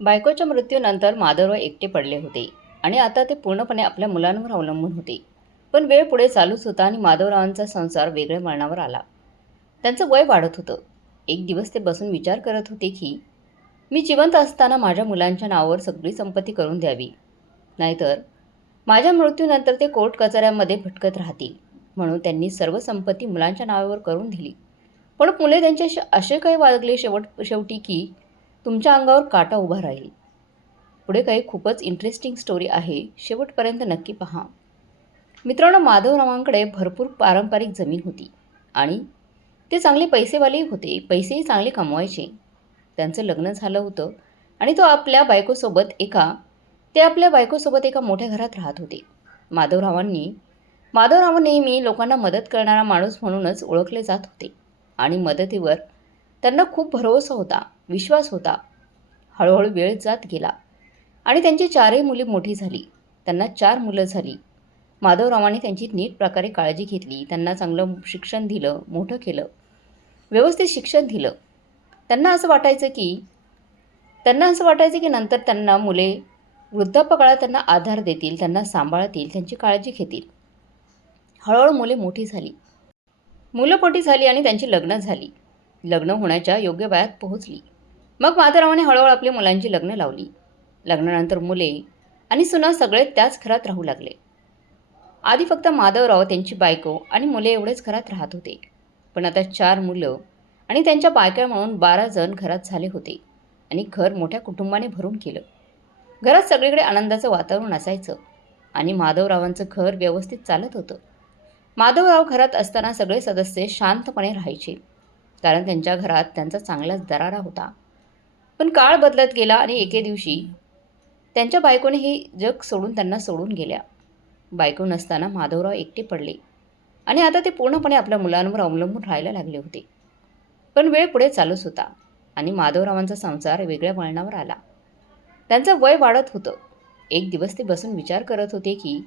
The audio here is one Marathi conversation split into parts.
बायकोच्या मृत्यूनंतर माधवराव एकटे पडले होते आणि आता ते पूर्णपणे आपल्या मुलांवर अवलंबून होते. पण वेळ पुढे चालूच होता आणि माधवरावांचा संसार वेगळ्या मरणावर आला. त्यांचं वय वाढत होतं. एक दिवस ते बसून विचार करत होते की मी जिवंत असताना माझ्या मुलांच्या नावावर सगळी संपत्ती करून द्यावी. नाहीतर माझ्या मृत्यूनंतर ते कोर्ट कचऱ्यामध्ये भटकत राहतील म्हणून त्यांनी सर्व संपत्ती मुलांच्या नावावर करून दिली. पण मुले त्यांच्याशी असे काही वागले शेवट शेवटी की तुमच्या अंगावर काटा उभा राहील. पुढे काही खूपच इंटरेस्टिंग स्टोरी आहे. शेवटपर्यंत नक्की पहा. मित्रांनो माधवरावांकडे भरपूर पारंपरिक जमीन होती आणि ते चांगले पैसेवाले होते. पैसेही चांगले कमवायचे. त्यांचं लग्न झालं होतं आणि तो आपल्या बायकोसोबत एका ते आपल्या बायकोसोबत एका मोठ्या घरात राहत होते. माधवरावांनी माधवराव नेहमी लोकांना मदत करणारा माणूस म्हणूनच ओळखले जात होते आणि मदतीवर त्यांना खूप भरोसा होता. विश्वास होता. हळूहळू वेळ जात गेला. आणि त्यांची चारही मुली मोठी झाली. त्यांना चार मुलं झाली. माधवरावांनी त्यांची नीट प्रकारे काळजी घेतली. त्यांना चांगलं शिक्षण दिलं मोठं केलं. व्यवस्थित शिक्षण दिलं. त्यांना असं वाटायचं की त्यांना असं वाटायचं की नंतर त्यांना मुले वृद्धापकाळात त्यांना आधार देतील त्यांना सांभाळतील त्यांची काळजी घेतील. हळूहळू मुले मोठी झाली. मुलं मोठी झाली आणि त्यांची लग्न झाली. लग्न होण्याच्या योग्य वयात पोहोचली. मग माधवरावाने हळूहळू आपली मुलांची लग्न लावली. लग्नानंतर मुले आणि सुना सगळे त्याच घरात राहू लागले. आधी फक्त माधवराव त्यांची बायको आणि मुले एवढेच घरात राहत होते. पण आता चार मुलं आणि त्यांच्या बायका म्हणून बारा जण घरात झाले होते आणि घर मोठ्या कुटुंबाने भरून केलं. घरात सगळीकडे आनंदाचं वातावरण असायचं आणि माधवरावांचं घर व्यवस्थित चालत होतं. माधवराव घरात असताना सगळे सदस्य शांतपणे राहायचे. कारण त्यांच्या घरात त्यांचा चांगलाच दरारा होता. पण काळ बदलत गेला आणि एके दिवशी त्यांच्या बायकोने हे जग सोडून त्यांना सोडून गेल्या. बायको नसताना माधवराव एकटे पडले आणि आता ते पूर्णपणे आपल्या मुलांवर अवलंबून राहायला लागले होते. पण वेळ पुढे चालूच होता आणि माधवरावांचा संसार वेगळ्या वळणावर आला. त्यांचं वय वाढत होतं. एक दिवस ते बसून विचार करत होते की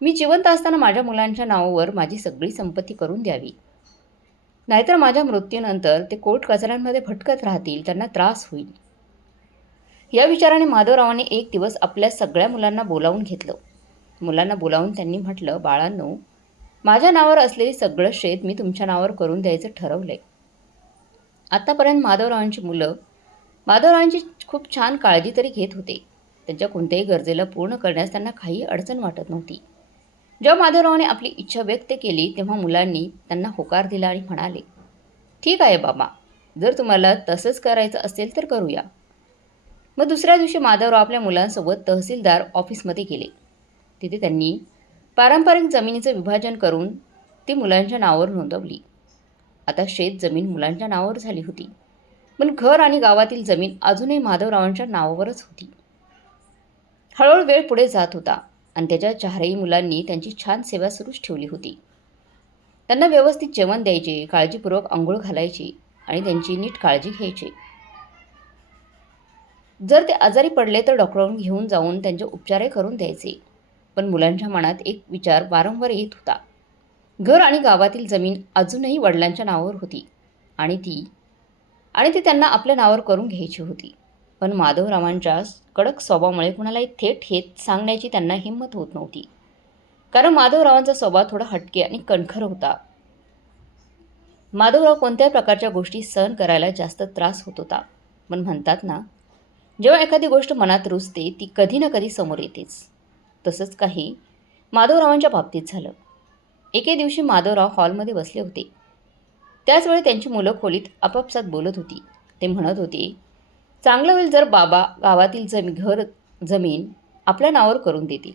मी जिवंत असताना माझ्या मुलांच्या नावावर माझी सगळी संपत्ती करून द्यावी. नाहीतर माझ्या मृत्यूनंतर ते कोर्ट कचऱ्यांमध्ये भटकत राहतील त्यांना त्रास होईल. या विचाराने माधवरावांनी एक दिवस आपल्या सगळ्या मुलांना बोलावून घेतलं. मुलांना बोलावून त्यांनी म्हटलं बाळांनो माझ्या नावावर असलेली सगळं शेत मी तुमच्या नावावर करून द्यायचं ठरवलं आहे आत्तापर्यंत माधवरावांची मुलं माधवरावांची खूप छान काळजी तरी घेत होते. त्यांच्या कोणत्याही गरजेला पूर्ण करण्यास त्यांना काही अडचण वाटत नव्हती. जेव्हा माधवरावाने आपली इच्छा व्यक्त केली तेव्हा मुलांनी त्यांना होकार दिला आणि म्हणाले ठीक आहे बाबा जर तुम्हाला तसंच करायचं असेल तर करूया. मग दुसऱ्या दिवशी माधवराव आपल्या मुलांसोबत तहसीलदार ऑफिसमध्ये गेले. तिथे त्यांनी पारंपरिक जमिनीचं विभाजन करून ती मुलांच्या नावावर नोंदवली. आता शेत जमीन मुलांच्या नावावर झाली होती. पण घर आणि गावातील जमीन अजूनही माधवरावांच्या नावावरच होती. हळूहळू वेळ पुढे जात होता. आणि त्याच्या चारही मुलांनी त्यांची छान सेवा सुरूच ठेवली होती. त्यांना व्यवस्थित जेवण द्यायचे काळजीपूर्वक आंघोळ घालायची आणि त्यांची नीट काळजी घ्यायची. जर ते आजारी पडले तर डॉक्टरांना घेऊन जाऊन त्यांचे उपचारही करून द्यायचे. पण मुलांच्या मनात एक विचार वारंवार येत होता. घर आणि गावातील जमीन अजूनही वडिलांच्या नावावर होती आणि ती आणि ती त्यांना आपल्या नावावर करून घ्यायची होती. पण माधवरावांच्या कडक स्वभावामुळे कुणालाही थेट हे सांगण्याची त्यांना हिंमत होत नव्हती. कारण माधवरावांचा स्वभाव थोडा हटके आणि कणखर होता. माधवराव कोणत्याही प्रकारच्या गोष्टी सहन करायला जास्त त्रास होत होता? पण म्हणतात ना जेव्हा एखादी गोष्ट मनात रुजते ती कधी ना कधी समोर येतेच. तसंच काही माधवरावांच्या बाबतीत झालं. एके दिवशी माधवराव हॉलमध्ये बसले होते. त्याचवेळी त्यांची मुलं खोलीत आपापसात बोलत होती. ते म्हणत होते चांगलं होईल जर बाबा गावातील जमी घर जमीन आपल्या नावावर करून देतील.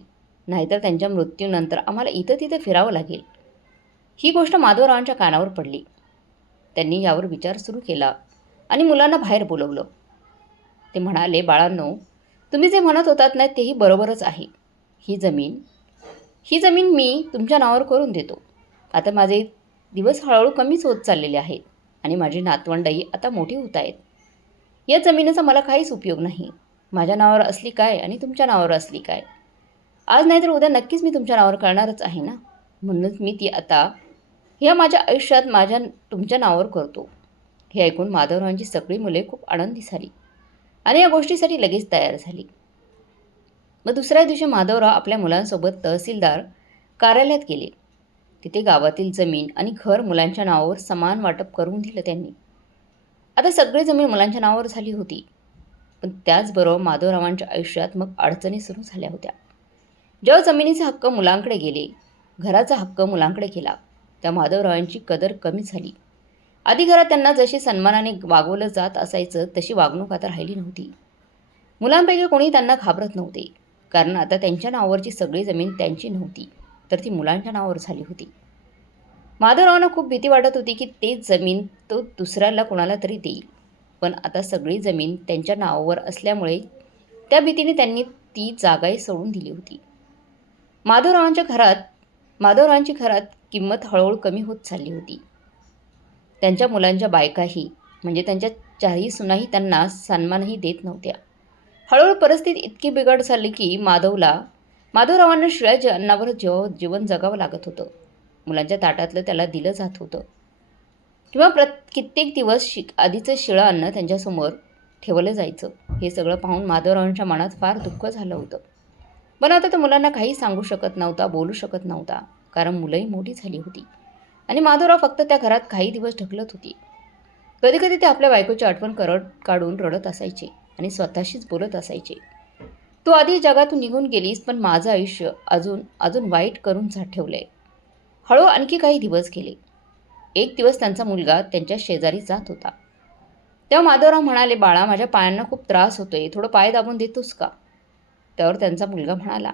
नाहीतर त्यांच्या मृत्यूनंतर आम्हाला इथं तिथं फिरावं लागेल. ही गोष्ट माधवरावांच्या कानावर पडली. त्यांनी यावर विचार सुरू केला आणि मुलांना बाहेर बोलवलं. ते म्हणाले बाळांनो तुम्ही जे म्हणत होतात ना तेही बरोबरच आहे. ही जमीन ही जमीन मी तुमच्या नावावर करून देतो. आता माझे दिवस हळूहळू कमीच होत चाललेले आहेत आणि माझी नातवंडही आता मोठी होत आहेत. या जमिनीचा मला काहीच उपयोग नाही. माझ्या नावावर असली काय आणि तुमच्या नावावर असली काय? आज नाहीतर उद्या नक्कीच मी तुमच्या नावावर करणारच आहे ना? म्हणूनच मी ती आता ह्या माझ्या आयुष्यात माझ्या तुमच्या नावावर करतो. हे ऐकून माधवरावांची सगळी मुले खूप आनंदी झाली आणि या गोष्टीसाठी लगेच तयार झाली. मग दुसऱ्या दिवशी माधवराव आपल्या मुलांसोबत तहसीलदार कार्यालयात गेले. तिथे गावातील जमीन आणि घर मुलांच्या नावावर समान वाटप करून दिलं त्यांनी. आता सगळी जमीन मुलांच्या नावावर झाली होती. पण त्याचबरोबर माधवरावांच्या आयुष्यात मग अडचणी सुरू झाल्या होत्या. जेव्हा जमिनीचे हक्क मुलांकडे गेले घराचा हक्क मुलांकडे गेला त्या माधवरावांची कदर कमी झाली. आधी घरात त्यांना जशी सन्मानाने वागवलं जात असायचं तशी वागणूक आता राहिली नव्हती. मुलांपैकी कोणी त्यांना घाबरत नव्हते. कारण आता त्यांच्या नावावरची सगळी जमीन त्यांची नव्हती तर ती मुलांच्या नावावर झाली होती. माधवरावांना खूप भीती वाटत होती की ते जमीन तो दुसऱ्याला कोणाला तरी देईल. पण आता सगळी जमीन त्यांच्या नावावर असल्यामुळे त्या भीतीने त्यांनी ती जागाही सोडून दिली होती. माधवरावांच्या घरात माधवरावांची घरात किंमत हळूहळू कमी होत चालली होती. त्यांच्या मुलांच्या बायकाही म्हणजे त्यांच्या चारही सुनाही त्यांना सन्मानही देत नव्हत्या. हळूहळू परिस्थिती इतकी बिघड झाली की माधवला माधवरावांना शिळ्या अन्नावर जेव जीवन जगावं लागत होतं. मुलांच्या ताटातलं त्याला दिलं जात होतं. किंवा प्र कित्येक दिवस शि आधीचं शिळं अन्न त्यांच्यासमोर ठेवलं जायचं. हे सगळं पाहून माधवरावांच्या मनात फार दुःख झालं होतं. पण आता तो मुलांना काही सांगू शकत नव्हता बोलू शकत नव्हता कारण मुलंही मोठी झाली होती. आणि माधवराव फक्त त्या घरात काही दिवस ढकलत होती. कधीकधी ते आपल्या बायकोची आठवण करत काढून रडत असायचे आणि स्वतःशीच बोलत असायचे. तू आधी जगातून निघून गेलीस पण माझं आयुष्य अजून अजून वाईट करून झा ठेवलं आहे हळू आणखी काही दिवस गेले. एक दिवस त्यांचा मुलगा त्यांच्या शेजारी जात होता. तेव्हा माधवराव म्हणाले बाळा माझ्या पायांना खूप त्रास होतोय थोडं पाय दाबून देतोस का? त्यावर त्यांचा मुलगा म्हणाला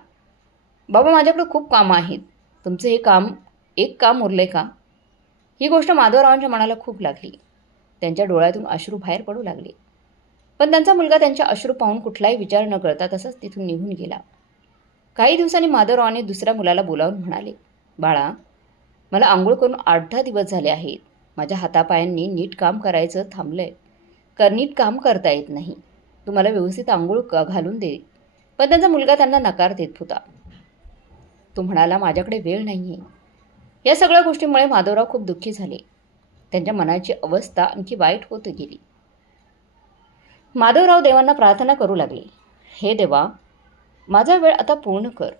बाबा माझ्याकडे खूप कामं आहेत. तुमचं हे काम एक काम उरले का? ही गोष्ट माधवरावांच्या मनाला खूप लागली. त्यांच्या डोळ्यातून अश्रू बाहेर पडू लागले. पण त्यांचा मुलगा त्यांच्या अश्रू पाहून कुठलाही विचार न करता तसंच तिथून निघून गेला. काही दिवसांनी माधवरावाने दुसऱ्या मुलाला बोलावून म्हणाले बाळा मला आंघोळ करून आठ दहा दिवस झाले आहेत. माझ्या हातापायांनी नीट काम करायचं थांबलं आहे कर नीट काम करता येत नाही. तू मला व्यवस्थित आंघोळ क घालून दे. पण त्यांचा मुलगा त्यांना नकार देत होता. तो म्हणाला माझ्याकडे वेळ नाही आहे या सगळ्या गोष्टीमुळे माधवराव खूप दुःखी झाले. त्यांच्या मनाची अवस्था आणखी वाईट होत गेली. माधवराव देवांना प्रार्थना करू लागले. हे देवा माझा वेळ आता पूर्ण कर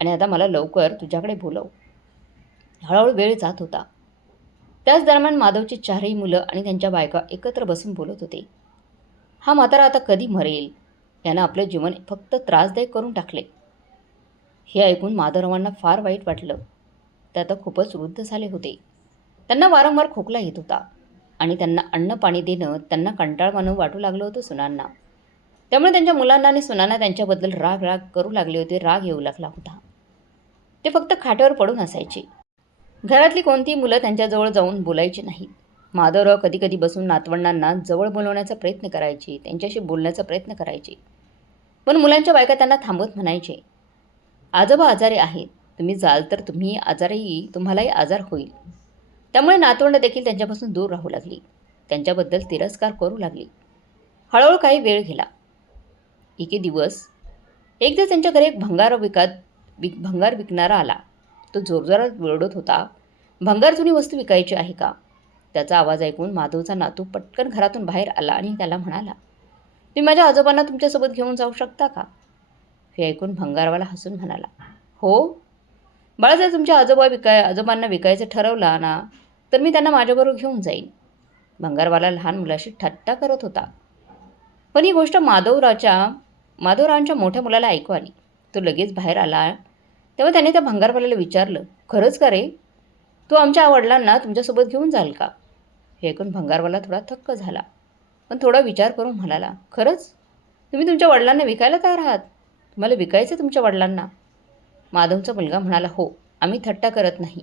आणि आता मला लवकर तुझ्याकडे बोलव. हळूहळू वेळ जात होता. त्याच दरम्यान माधवची चारही मुलं आणि त्यांच्या बायका एकत्र बसून बोलत होते. हा म्हातारा आता कधी मरेल? यानं आपलं जीवन फक्त त्रासदायक करून टाकले. हे ऐकून माधवरावांना फार वाईट वाटलं. ते आता खूपच वृद्ध झाले होते. त्यांना वारंवार खोकला येत होता आणि त्यांना अन्न पाणी देणं त्यांना कंटाळवाणं वाटू लागलं होतं सुनांना. त्यामुळे त्यांच्या मुलांना आणि सुनांना त्यांच्याबद्दल राग राग करू लागले होते राग येऊ लागला होता. ते फक्त खाट्यावर पडून असायचे. घरातली कोणतीही मुलं त्यांच्याजवळ जाऊन बोलायची नाहीत. माधवराव कधी कधी बसून नातवंडांना जवळ बोलवण्याचा प्रयत्न करायचे त्यांच्याशी बोलण्याचा प्रयत्न करायचे. पण मुलांच्या बायका त्यांना थांबवत म्हणायचे आजोबा आजारी आहेत. तुम्ही जाल तर तुम्ही आजारही तुम्हालाही आजार होईल. त्यामुळे नातवंड देखील त्यांच्यापासून दूर राहू लागली. त्यांच्याबद्दल तिरस्कार करू लागली. हळूहळू काही वेळ गेला. एके दिवस एकदा त्यांच्या घरी एक भंगार विकत विक भंगार विकणारा आला. तो जोरजोरात ओरडत होता. भंगार जुनी वस्तू विकायची आहे का? त्याचा आवाज ऐकून माधवचा नातू पटकन घरातून बाहेर आला आणि त्याला म्हणाला तुम्ही माझ्या आजोबांना तुमच्यासोबत घेऊन जाऊ शकता का? हे ऐकून भंगारवाला हसून म्हणाला हो. बाळा जर तुमच्या आजोबा विकाय आजोबांना विकायचं ठरवला ना तर मी त्यांना माझ्याबरोबर घेऊन जाईन. भंगारवाला लहान मुलाशी ठट्टा करत होता. पण ही गोष्ट माधवरावच्या माधवरावांच्या मोठ्या मुलाला ऐकू आली. तो लगेच बाहेर आला तेव्हा त्याने त्या भंगारवाल्याला विचारलं खरंच का रे? तू आमच्या वडिलांना तुमच्यासोबत घेऊन जाल का? हे ऐकून भंगारवाला थोडा थक्क झाला. पण थोडा विचार करून म्हणाला खरंच? तुम्ही तुमच्या वडिलांना विकायला तयार आहात? तुम्हाला विकायचं तुमच्या वडिलांना? माधवचा मुलगा म्हणाला हो आम्ही थट्टा करत नाही.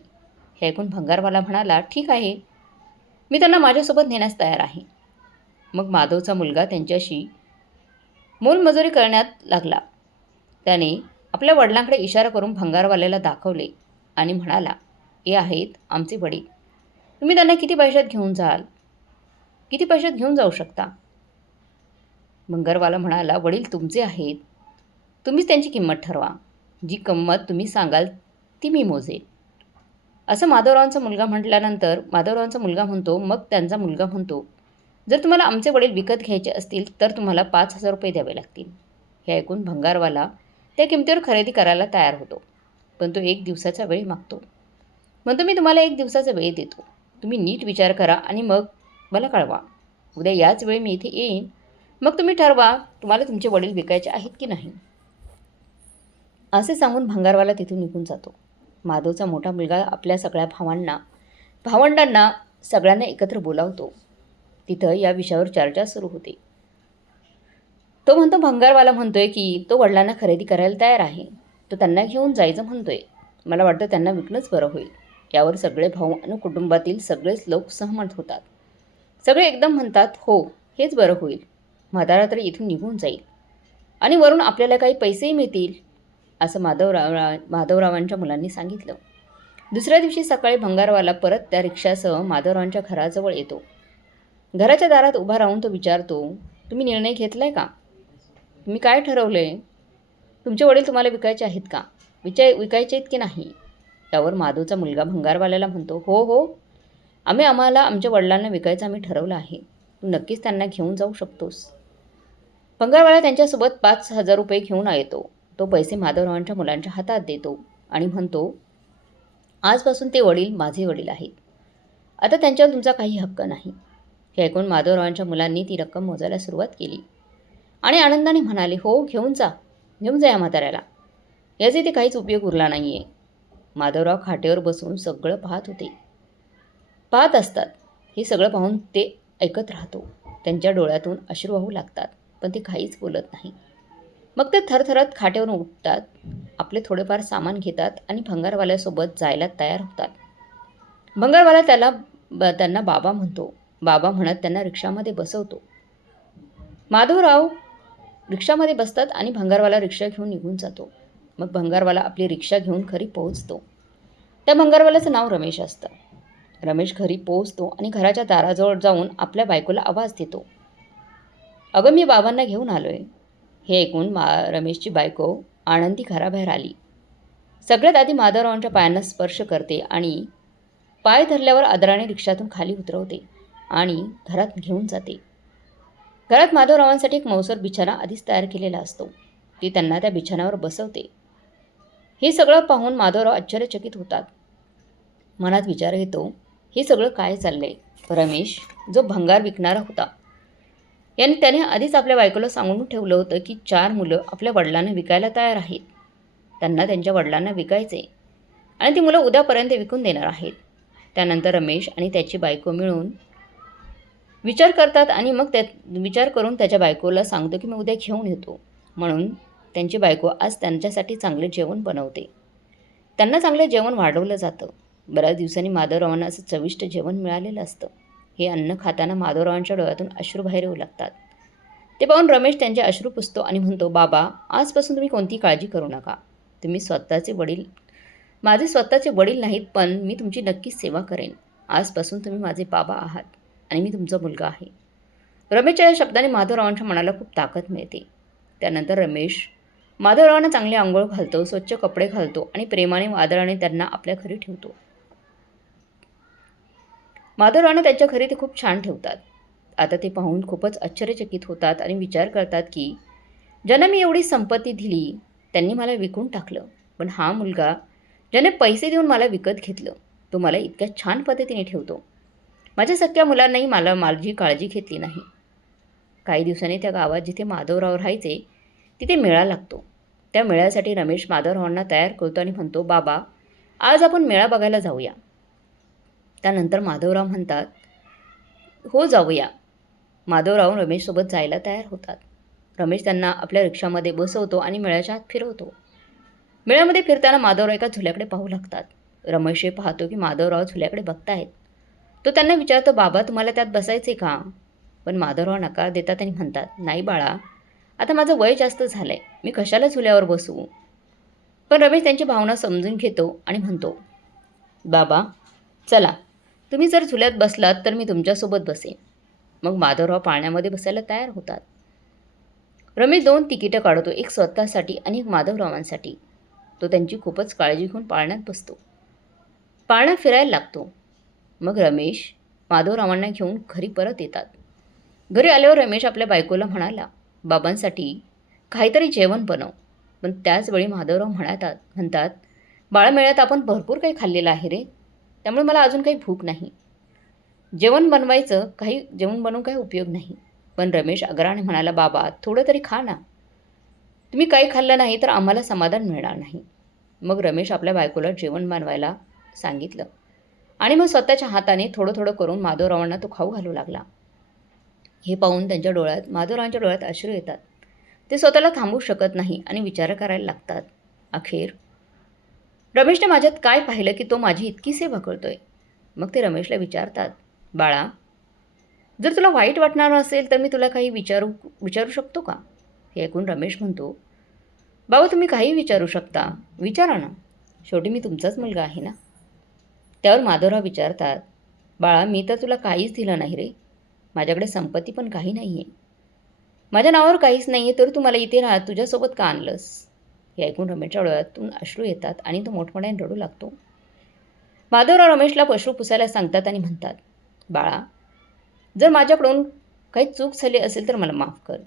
हे ऐकून भंगारवाला म्हणाला ठीक आहे. मी त्यांना माझ्यासोबत नेण्यास तयार आहे. मग माधवचा मुलगा त्यांच्याशी मोलमजुरी करण्यात लागला. त्याने आपल्या वडिलांकडे इशारा करून भंगारवाल्याला दाखवले आणि म्हणाला हे आहेत आमचे वडील. तुम्ही त्यांना किती पैशात घेऊन जाल? किती पैशात घेऊन जाऊ शकता? भंगारवाला म्हणाला वडील तुमचे आहेत. तुम्हीच त्यांची किंमत ठरवा. जी किंमत तुम्ही सांगाल ती मी मोजेल असं माधवरावांचा मुलगा म्हटल्यानंतर माधवरावांचा मुलगा म्हणतो मग त्यांचा मुलगा म्हणतो जर तुम्हाला आमचे वडील विकत घ्यायचे असतील तर तुम्हाला पाच हजार रुपये द्यावे लागतील. हे ऐकून भंगारवाला त्या किमतीवर खरेदी करायला तयार होतो. पण तो एक दिवसाचा वेळ मागतो. म्हणतो मी तुम्हाला एक दिवसाचा वेळ देतो. तुम्ही नीट विचार करा आणि मग मला कळवा. उद्या याच वेळी मी इथे येईन. मग तुम्ही ठरवा तुम्हाला तुमचे वडील विकायचे आहेत की नाही. असे सांगून भंगारवाला तिथून निघून जातो. माधवचा मोठा मुलगा आपल्या सगळ्या भावांना भावंडांना सगळ्यांना एकत्र बोलावतो. तिथं या विषयावर चर्चा सुरू होते. तो म्हणतो भंगारवाला म्हणतोय की तो वडिलांना खरेदी करायला तयार आहे. तो त्यांना घेऊन जायचं म्हणतोय. मला वाटतं त्यांना विकणंच बरं होईल. यावर सगळे भाऊ आणि कुटुंबातील सगळेच लोक सहमत होतात. सगळे एकदम म्हणतात हो हेच बरं होईल. म्हातारा तर इथून निघून जाईल. आणि वरून आपल्याला काही पैसेही मिळतील. असं माधवराव माधवरावांच्या मुलांनी सांगितलं. दुसऱ्या दिवशी सकाळी भंगारवाला परत त्या रिक्षासह माधवरावांच्या घराजवळ येतो. घराच्या दारात उभा राहून तो विचारतो तुम्ही निर्णय घेतलाय का? तुम्ही काय ठरवलं आहे तुमचे वडील तुम्हाला विकायचे आहेत का? विचाय विकायचे आहेत की नाही? त्यावर माधवचा मुलगा भंगारवाल्याला म्हणतो हो हो. आम्ही आम्हाला आमच्या वडिलांना विकायचं आम्ही ठरवलं आहे. तू नक्कीच त्यांना घेऊन जाऊ शकतोस. भंगारवाला त्यांच्यासोबत पाच हजार रुपये घेऊन येतो. तो पैसे माधवरावांच्या मुलांच्या हातात देतो आणि म्हणतो आजपासून ते वडील माझे वडील आहेत. आता त्यांच्यावर तुमचा काही हक्क नाही. हे ऐकून माधवरावांच्या मुलांनी ती रक्कम मोजायला सुरुवात केली. आणि आनंदाने म्हणाले हो घेऊन जा. घेऊन जा या म्हाताऱ्याला. याचे ते काहीच उपयोग उरला नाही आहे माधवराव खाटेवर बसून सगळं पाहत होते. पाहत असतात. हे सगळं पाहून ते ऐकत राहतो. त्यांच्या डोळ्यातून अश्रू वाहू लागतात पण ते काहीच बोलत नाही. मग ते थरथरत खाटेवरून उठतात आपले थोडेफार सामान घेतात आणि भंगारवाल्यासोबत जायला तयार होतात. भंगारवाला त्याला ब त्यांना बाबा म्हणतो. बाबा म्हणत त्यांना रिक्षामध्ये बसवतो. माधवराव रिक्षामध्ये बसतात आणि भंगारवाला रिक्षा घेऊन निघून जातो. मग भंगारवाला आपली रिक्षा घेऊन घरी पोहोचतो. त्या भंगारवाल्याचं नाव रमेश असतं. रमेश घरी पोहोचतो आणि घराच्या दाराजवळ जाऊन आपल्या बायकोला आवाज देतो. अगं मी बाबांना घेऊन आलो आहे हे ऐकून मा रमेशची बायको आनंदी घराबाहेर आली. सगळ्यात आधी माधवरावांच्या पायांना स्पर्श करते आणि पाय धरल्यावर आदराने रिक्षातून खाली उतरवते आणि घरात घेऊन जाते. घरात माधवरावांसाठी एक मौसर बिछाना आधीच तयार केलेला असतो. ती त्यांना त्या बिछाण्यावर बसवते. हे सगळं पाहून माधवराव आश्चर्यचकित होतात. मनात विचार येतो हे सगळं काय चाललंय? रमेश जो भंगार विकणारा होता. याने त्याने आधीच आपल्या बायकोला सांगून ठेवलं होतं की चार मुलं आपल्या वडिलांना विकायला तयार आहेत. त्यांना त्यांच्या वडिलांना विकायचे आणि ती मुलं उद्यापर्यंत विकून देणार आहेत. त्यानंतर रमेश आणि त्याची बायको मिळून विचार करतात आणि मग त्या विचार करून त्याच्या बायकोला सांगतो की मी उद्या घेऊन येतो. म्हणून त्यांची बायको आज त्यांच्यासाठी चांगले जेवण बनवते. त्यांना चांगलं जेवण वाढवलं जातं. बऱ्याच दिवसांनी माधवरावांना असं चविष्ट जेवण मिळालेलं असतं. हे अन्न खाताना माधवरावांच्या डोळ्यातून अश्रू बाहेर येऊ लागतात. ते पाहून रमेश त्यांचे अश्रू पुसतो आणि म्हणतो बाबा आजपासून तुम्ही कोणती काळजी करू नका. तुम्ही स्वतःचे वडील माझे स्वतःचे वडील नाहीत पण मी तुमची नक्कीच सेवा करेन. आजपासून तुम्ही माझे बाबा आहात. आणि मी तुमचा मुलगा आहे. रमेशच्या या शब्दाने माधवरावांच्या मनाला खूप ताकद मिळते. त्यानंतर रमेश माधवरावांना चांगले आंघोळ घालतो स्वच्छ कपडे घालतो आणि प्रेमाने आदराने त्यांना आपल्या घरी ठेवतो. माधवरावांना त्यांच्या घरी ते खूप छान ठेवतात. आता ते पाहून खूपच आश्चर्यचकित होतात आणि विचार करतात की ज्यांना मी एवढी संपत्ती दिली त्यांनी मला विकून टाकलं. पण हा मुलगा ज्याने पैसे देऊन मला विकत घेतलं तो मला इतक्या छान पद्धतीने ठेवतो. माझ्या सख्या मुलांनाही मला माझी काळजी घेतली नाही. काही दिवसांनी त्या गावात जिथे माधवराव राहायचे तिथे मेळा लागतो. त्या मेळ्यासाठी रमेश माधवरावांना तयार करतो आणि म्हणतो बाबा आज आपण मेळा बघायला जाऊया. त्यानंतर माधवराव म्हणतात हो जाऊया. माधवराव रमेशसोबत जायला तयार होतात. रमेश त्यांना आपल्या रिक्षामध्ये बसवतो आणि मेळ्याच्या आत फिरवतो. मेळ्यामध्ये फिरताना माधवराव एका झुल्याकडे पाहू लागतात. रमेश हे पाहतो की माधवराव झुल्याकडे बघतायत. तो त्यांना विचारतो बाबा तुम्हाला त्यात बसायचे का? पण माधवराव नकार देतात आणि म्हणतात नाही बाळा आता माझं वय जास्त झालं आहे मी कशाला झुल्यावर बसू? पण रमेश त्यांची भावना समजून घेतो आणि म्हणतो बाबा चला तुम्ही जर झुल्यात बसलात तर मी तुमच्यासोबत बसेन. मग माधवराव पाळण्यामध्ये बसायला तयार होतात. रमेश दोन तिकीटं काढतो एक स्वतःसाठी आणि एक माधवरावांसाठी. तो त्यांची खूपच काळजी घेऊन पाळण्यात बसतो. पाळण्यात फिरायला लागतो. मग रमेश माधवरावांना घेऊन घरी परत येतात. घरी आल्यावर रमेश आपल्या बायकोला म्हणाला बाबांसाठी काहीतरी जेवण बनव. पण त्याचवेळी माधवराव म्हणतात म्हणतात बाळमेळ्यात आपण भरपूर काही खाल्लेलं आहे रे. त्यामुळे मला अजून काही भूक नाही. जेवण बनवायचं काही जेवण बनवून काही उपयोग नाही. पण रमेश अग्राने म्हणाला बाबा थोडं तरी खा ना. तुम्ही काही खाल्लं नाही तर आम्हाला समाधान मिळणार नाही. मग रमेश आपल्या बायकोला जेवण बनवायला सांगितलं. आणि मग स्वतःच्या हाताने थोडं थोडं करून माधवरावांना तो खाऊ घालू लागला. हे पाहून त्यांच्या डोळ्यात माधवरावांच्या डोळ्यात अश्रू येतात. ते स्वतःला थांबवू शकत नाही आणि विचार करायला लागतात. अखेर रमेशने माझ्यात काय पाहिलं की तो माझी इतकी सेवा करतोय मग ते रमेशला विचारतात बाळा जर तुला वाईट वाटणार असेल तर मी तुला काही विचारू विचारू शकतो का? हे ऐकून रमेश म्हणतो बाबा तुम्ही काही विचारू शकता. विचारा ना. शेवटी मी तुमचाच मुलगा आहे ना? त्यावर माधवराव विचारतात बाळा मी तर तुला काहीच दिलं नाही रे. माझ्याकडे संपत्ती पण काही नाही आहे माझ्या नावावर काहीच नाही आहे तर तू मला इथे राहत तुझ्यासोबत का आणलंस? हे ऐकून रमेशच्या डोळ्यातून अश्रू येतात आणि तो मोठमोठ्याने रडू लागतो. माधवराव रमेशला पशु पुसायला सांगतात आणि म्हणतात बाळा जर माझ्याकडून काही चूक झाली असेल तर मला माफ कर.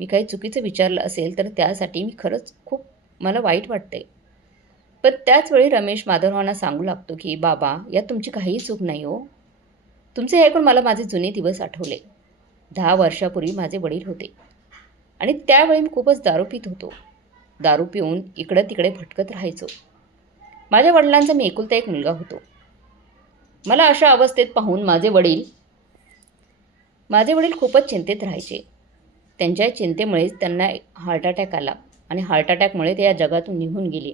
मी काही चुकीचं विचारलं असेल तर त्यासाठी मी खरंच खूप मला वाईट वाटते पण त्याचवेळी रमेश माधवरावांना सांगू लागतो की बाबा यात तुमची काहीही चूक नाही हो. तुमचे हे ऐकून मला माझे जुने दिवस आठवले. दहा वर्षापूर्वी माझे वडील होते. आणि त्यावेळी मी खूपच दारू पित होतो. दारू पिऊन इकडं तिकडे भटकत राहायचो. माझ्या वडिलांचा मी एकुलता एक मुलगा होतो. मला अशा अवस्थेत पाहून माझे वडील माझे वडील खूपच चिंतेत राहायचे. त्यांच्या चिंतेमुळेच त्यांना हार्ट अटॅक आला आणि हार्ट अटॅकमुळे ते या जगातून निघून गेले.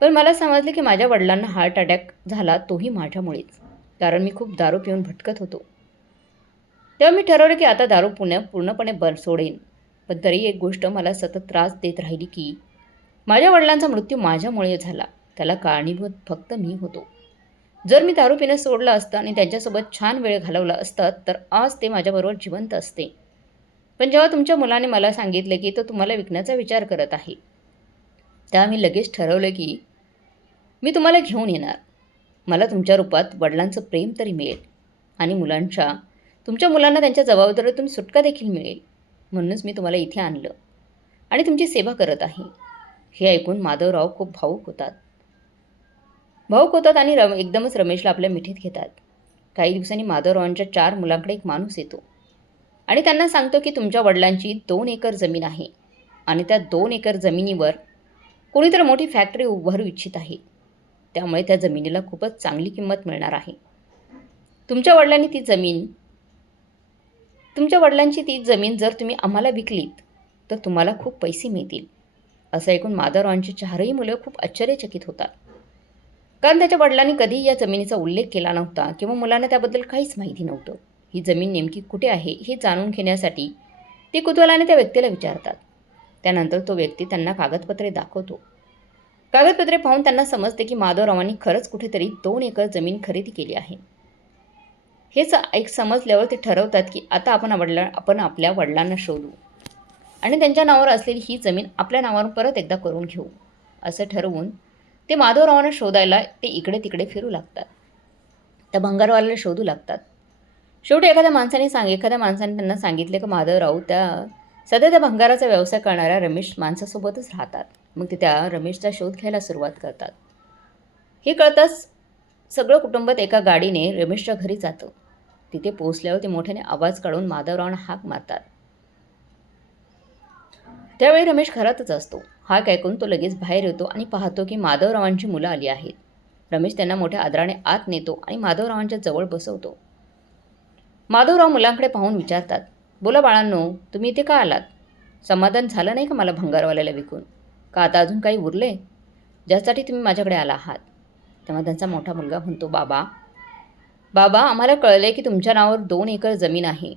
पण मला समजले की माझ्या वडिलांना हार्ट अटॅक झाला तोही माझ्यामुळेच. कारण मी खूप दारू पिऊन भटकत होतो. तेव्हा मी ठरवलं की आता दारू पुण्या पूर्णपणे बर सोडेन. पण तरी एक गोष्ट मला सतत त्रास देत राहिली की माझ्या वडिलांचा मृत्यू माझ्यामुळे झाला. त्याला कारणीभूत फक्त मी होतो. जर मी दारू पिणं सोडलं असतं आणि त्यांच्यासोबत छान वेळ घालवला असतात तर आज ते माझ्याबरोबर जिवंत असते. पण जेव्हा तुमच्या मुलाने मला सांगितलं की तो तुम्हाला विकण्याचा विचार करत आहे तेव्हा मी लगेच ठरवलं की मी तुम्हाला घेऊन येणार. मला तुमच्या रूपात वडिलांचं प्रेम तरी मिळेल आणि मुलांच्या तुमच्या मुलांना त्यांच्या जबाबदारीतून सुटका देखील मिळेल म्हणूनच मी तुम्हाला इथे आणलं आणि तुमची सेवा करत आहे. हे ऐकून माधवराव खूप भाऊक होतात. भाऊक होतात आणि रम एकदमच रमेशला आपल्या मिठीत घेतात. काही दिवसांनी माधवरावांच्या चार मुलांकडे एक माणूस येतो आणि त्यांना सांगतो की तुमच्या वडिलांची दोन एकर जमीन आहे आणि त्या दोन एकर जमिनीवर कोणीतरी मोठी फॅक्टरी उभारू इच्छित आहे. त्यामुळे त्या जमिनीला खूपच चांगली किंमत मिळणार आहे. तुमच्या वडिलांनी ती जमीन तुमच्या वडिलांची ती जमीन जर तुम्ही आम्हाला विकलीत तर तुम्हाला खूप पैसे मिळतील. असं ऐकून माधवरावांची चारही मुलं खूप आश्चर्यचकित होतात. कारण त्याच्या वडिलांनी कधी या जमिनीचा उल्लेख केला नव्हता किंवा मुलांना त्याबद्दल काहीच माहिती नव्हतं. ही जमीन नेमकी कुठे आहे हे जाणून घेण्यासाठी ते कुतूहलाने त्या व्यक्तीला विचारतात. त्यानंतर तो व्यक्ती त्यांना कागदपत्रे दाखवतो. कागदपत्रे पाहून त्यांना समजते की माधवरावांनी खरंच कुठेतरी दोन एकर जमीन खरेदी केली आहे. हेच एक समजल्यावर ते ठरवतात की आता आपण वडिला आपण आपल्या वडिलांना शोधू. आणि त्यांच्या नावावर असलेली ही जमीन आपल्या नावावर परत एकदा करून घेऊ असं ठरवून ते माधवरावांना शोधायला ते इकडे तिकडे फिरू लागतात. त्या भंगारवाल्याला शोधू लागतात. शेवटी एखाद्या माणसाने सांग एखाद्या माणसाने त्यांना सांगितले की माधवराव त्या सध्या त्या भंगाराचा व्यवसाय करणाऱ्या रमेश माणसासोबतच राहतात. मग ते त्या रमेशचा शोध घ्यायला सुरुवात करतात. हे कळताच सगळं कुटुंबात एका गाडीने रमेशच्या घरी जातं. तिथे पोहोचल्यावर ते मोठ्याने आवाज काढून माधवरावांना हाक मारतात. त्यावेळी रमेश घरातच असतो. हाक ऐकून तो लगेच बाहेर येतो आणि पाहतो की माधवरावांची मुलं आली आहेत. रमेश त्यांना मोठ्या आदराने आत नेतो आणि माधवरावांच्या जवळ बसवतो. माधवराव मुलांकडे पाहून विचारतात बोला बाळांनो तुम्ही इथे का आलात? समाधान झालं नाही का मला भंगारवाल्याला विकून? का आता अजून काही उरले? ज्यासाठी तुम्ही माझ्याकडे आला आहात. तेव्हा त्यांचा मोठा मुलगा म्हणतो बाबा बाबा आम्हाला कळले की तुमच्या नावावर दोन एकर जमीन आहे.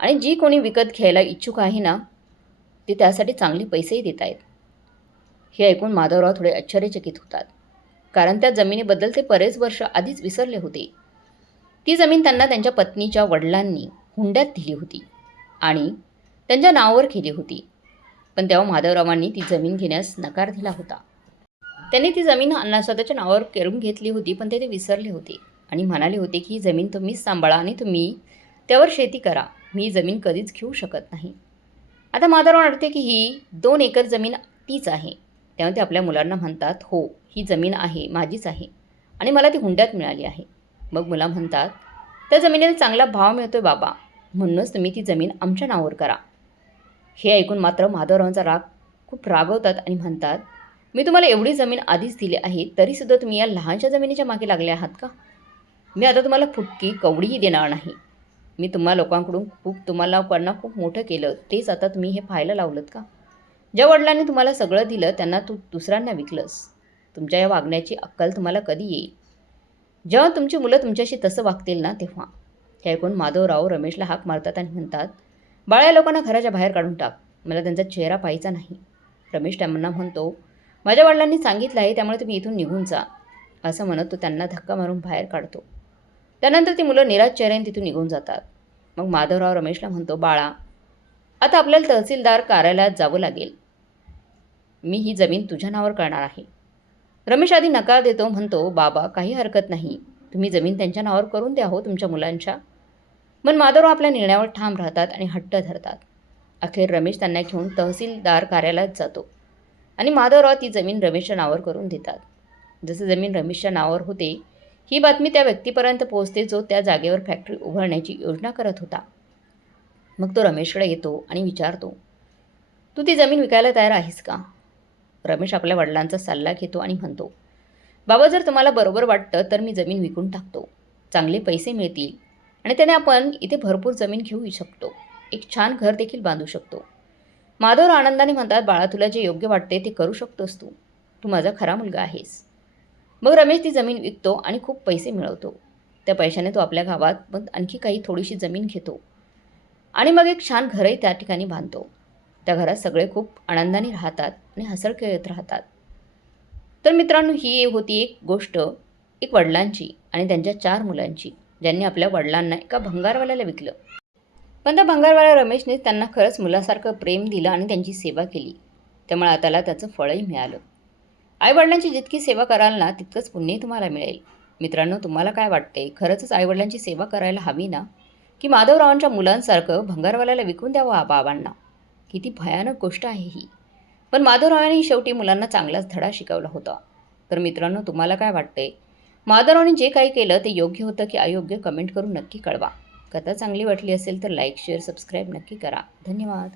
आणि जी कोणी विकत घ्यायला इच्छुक आहे ना ते त्यासाठी चांगले पैसेही देत आहेत. हे ऐकून माधवराव थोडे आश्चर्यचकित होतात. कारण त्या जमिनीबद्दल ते बरेच वर्ष आधीच विसरले होते. ती जमीन त्यांना त्यांच्या पत्नीच्या वडिलांनी हुंड्यात दिली होती आणि त्यांच्या नावावर केली होती. पण तेव्हा माधवरावांनी ती जमीन घेण्यास नकार दिला होता. त्यांनी ती जमीन अण्णा स्वतःच्या नावावर करून घेतली होती पण ते ते विसरले होते आणि म्हणाले होते की ही जमीन तुम्हीच सांभाळा आणि तुम्ही त्यावर शेती करा. मी जमीन कधीच घेऊ शकत नाही. आता माधवराव वाटते की ही दोन एकर जमीन तीच आहे. तेव्हा ते आपल्या मुलांना म्हणतात हो ही जमीन आहे माझीच आहे आणि मला ती हुंड्यात मिळाली आहे. मग मुला म्हणतात त्या जमिनीला चांगला भाव मिळतो आहे बाबा. म्हणूनच तुम्ही ती जमीन आमच्या नावावर करा. हे ऐकून मात्र माधवरावांचा राग खूप रागवतात आणि म्हणतात मी तुम्हाला एवढी जमीन आधीच दिली आहे तरीसुद्धा तुम्ही या लहानशा जमिनीच्या मागे लागले आहात का? मी आता तुम्हाला फुटकी कवडीही देणार नाही. मी तुम्हा लोकांकडून खूप तुम्हाला लोकांना खूप मोठं केलं तेच आता तुम्ही हे पाहायला लावलं का? ज्या वडिलांनी तुम्हाला सगळं दिलं त्यांना तू दुसऱ्यांना विकलंस. तुमच्या या वागण्याची अक्कल तुम्हाला कधी येईल? जेव्हा तुमची मुलं तुमच्याशी तसं वागतील ना तेव्हा. हे ऐकून माधवराव रमेशला हाक मारतात आणि म्हणतात बाळ्या लोकांना घराच्या बाहेर काढून टाक. मला त्यांचा चेहरा पाहायचा नाही. रमेश त्यांना म्हणतो माझ्या वडिलांनी सांगितलं आहे त्यामुळे तुम्ही इथून निघून जा. असं म्हणत तो त्यांना धक्का मारून बाहेर काढतो. त्यानंतर ती मुलं निराश चेहऱ्याने तिथून निघून जातात. मग माधवराव रमेशला म्हणतो बाळा आता आपल्याला तहसीलदार कार्यालयात जावं लागेल. मी ही जमीन तुझ्या नावावर करणार आहे. रमेश आधी नकार देतो म्हणतो बाबा काही हरकत नाही. तुम्ही जमीन त्यांच्या नावावर करून द्या हो तुमच्या मुलांच्या. पण माधवराव आपल्या निर्णयावर ठाम राहतात आणि हट्ट धरतात. अखेर रमेश त्यांना घेऊन तहसीलदार कार्यालयात जातो आणि माधवराव ती जमीन रमेशच्या नावावर करून देतात. जसं जमीन रमेशच्या नावावर होते ही बातमी त्या व्यक्तीपर्यंत पोहोचते जो त्या जागेवर फॅक्टरी उभारण्याची योजना करत होता. मग तो रमेशकडे येतो आणि विचारतो तू ती जमीन विकायला तयार आहेस का? रमेश आपल्या वडिलांचा सल्ला घेतो आणि म्हणतो बाबा जर तुम्हाला बरोबर वाटतं तर मी जमीन विकून टाकतो. चांगले पैसे मिळतील. आणि त्याने आपण इथे भरपूर जमीन घेऊ शकतो. एक छान घर देखील बांधू शकतो. माधवर आनंदाने म्हणतात बाळा तुला जे योग्य वाटते ते करू शकतोस तू. तू माझा खरा मुलगा आहेस. मग रमेश ती जमीन विकतो आणि खूप पैसे मिळवतो. त्या पैशाने तो आपल्या गावात मग आणखी काही थोडीशी जमीन घेतो. आणि मग एक छान घरही त्या ठिकाणी बांधतो. त्या घरात सगळे खूप आनंदाने राहतात आणि हसर खेळत राहतात. तर मित्रांनो ही होती एक गोष्ट एक वडिलांची आणि त्यांच्या चार मुलांची. ज्यांनी आपल्या वडिलांना एका भंगारवाल्याला विकलं. पण त्या भंगारवाल्या रमेशने त्यांना खरंच मुलासारखं प्रेम दिलं आणि त्यांची सेवा केली. त्यामुळे आताला त्याला त्याचं फळही मिळालं. आईवडिलांची जितकी सेवा कराल ना तितकंच पुण्यही तुम्हाला मिळेल. मित्रांनो तुम्हाला काय वाटते खरंचच आईवडिलांची सेवा करायला हवी ना? की माधवरावांच्या मुलांसारखं भंगारवाल्याला विकून द्यावं आ बाबांना? किती भयानक गोष्ट आहे ही. पण माधवरावांनी शेवटी मुलांना चांगलाच धडा शिकवला होता. तर मित्रांनो तुम्हाला काय वाटते माधवरावांनी जे काही केलं ते योग्य होतं की अयोग्य कमेंट करून नक्की कळवा. कथा चांगली वाटली असेल तर लाईक शेअर सबस्क्राईब नक्की करा. धन्यवाद.